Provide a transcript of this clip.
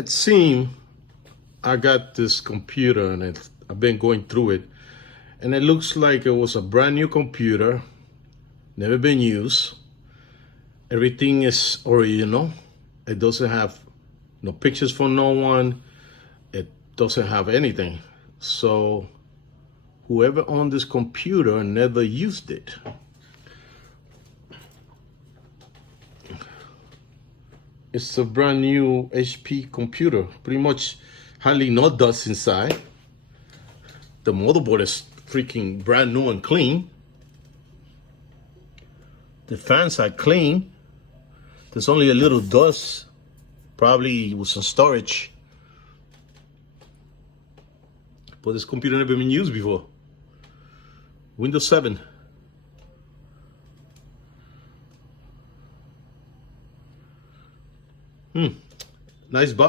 It seemed I got this computer and I've been going through it, and it looks like it was a brand new computer, never been used. Everything is original. It doesn't have no pictures for no one. It doesn't have anything. So whoever owned this computer never used it. It's a brand new HP computer. Pretty much hardly no dust inside. The motherboard is freaking brand new and clean. The fans are clean. There's only a little dust, probably with some storage. But this computer never been used before. Windows 7. Nice buy.